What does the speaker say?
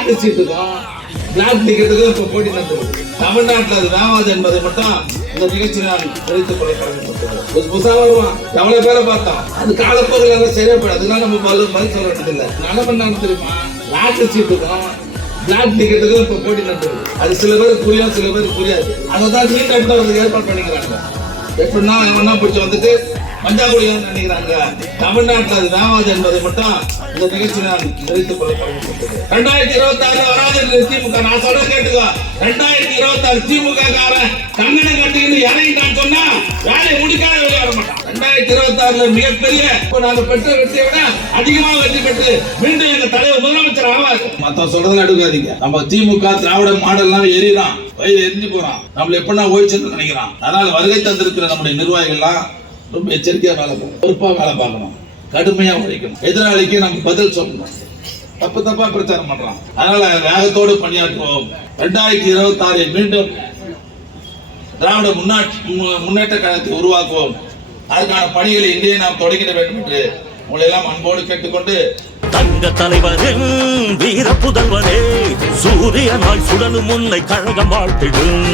Lottery சீட்டுக்கும் black டிக்கெட்டுக்கும் இப்ப போட்டி நடந்தது. தமிழ்நாட்டில் அது வேவாது என்பதை மட்டும் இந்த நிகழ்ச்சி நான் தெரிவித்துக் கொள்ள கடமைப்பட்டது. புதுசா வருவான், எவ்வளவு பேரை பார்த்தோம். அது காலப்போக்கில் எல்லாம் சரியா போயிடும். அதெல்லாம் நம்ம பதில் சொல்ல வேண்டியதில்லை. என்ன பண்ணாங்க தெரியுமா? லாட்டரி சீட்டுக்கும் பிளாக் டிக்கெட்டுக்கும் இப்ப போட்டி நடந்தது. அது சில பேருக்கு புரியும், சில பேருக்கு புரியாது. அதை தான் நீண்ட எடுத்து ஏற்பாடு பண்ணிக்கிறாங்க. எப்படின்னா என்ன பிடிச்சி வந்துட்டு மஞ்சாக்குடியான்னு நினைக்கிறாங்க. தமிழ்நாட்டில் அது வேவாது என்பதை மட்டும் இந்த நிகழ்ச்சி நான் தெரிவித்துக் கொள்ள கடமைப்பட்டது. 2026 வராது திமுக. நான் சொல்ற கேட்டுக்கோ. 2026 திமுக காரன் கண்ணனை கட்டிக்கிட்டு இறங்கிட்டான்னு சொன்னா வேலையை முடிக்காத வெளியே வர மாட்டான். 2026 மிகப்பெரிய நாங்க பெற்ற வெற்றியை விட அதிகமாக வெற்றி பெற்று மீண்டும் எங்க தலைவர் முதலமைச்சர் ஆவார். மத்த சொல்றதுல எடுக்காதீங்க. நம்ம திமுக திராவிட மாடல்லாம் எரியலாம், வயிறு எரிஞ்சு போறான். நம்மள எப்படின்னா ஓய்ச்சல் நினைக்கிறான். அதனால வருகை தந்திருக்கிற நம்முடைய நிர்வாகிகள்லாம் ரொம்ப எச்சரிக்கையா வேலை பார்க்கணும், பொறுப்பா வேலை பார்க்கணும், கடுமையா உழைக்கணும். எதிராளிக்கு நம்ம பதில் சொல்லணும். தப்பா பிரச்சாரம் பண்றான். அதனால வேகத்தோடு பணியாற்றுவோம். 2026 மீண்டும் திராவிட முன்னேற்ற கழகத்தை உருவாக்குவோம். அதற்கான பணிகளை இன்றைய நாம் தொடங்கிட வேண்டும் என்று உங்களை எல்லாம் அன்போடு கேட்டுக்கொண்டு, தங்க தலைவரின் வீர புதல்வரே, சூரியனாய் சுடலும் முன்னை கழகம் வாழ்த்திடும்.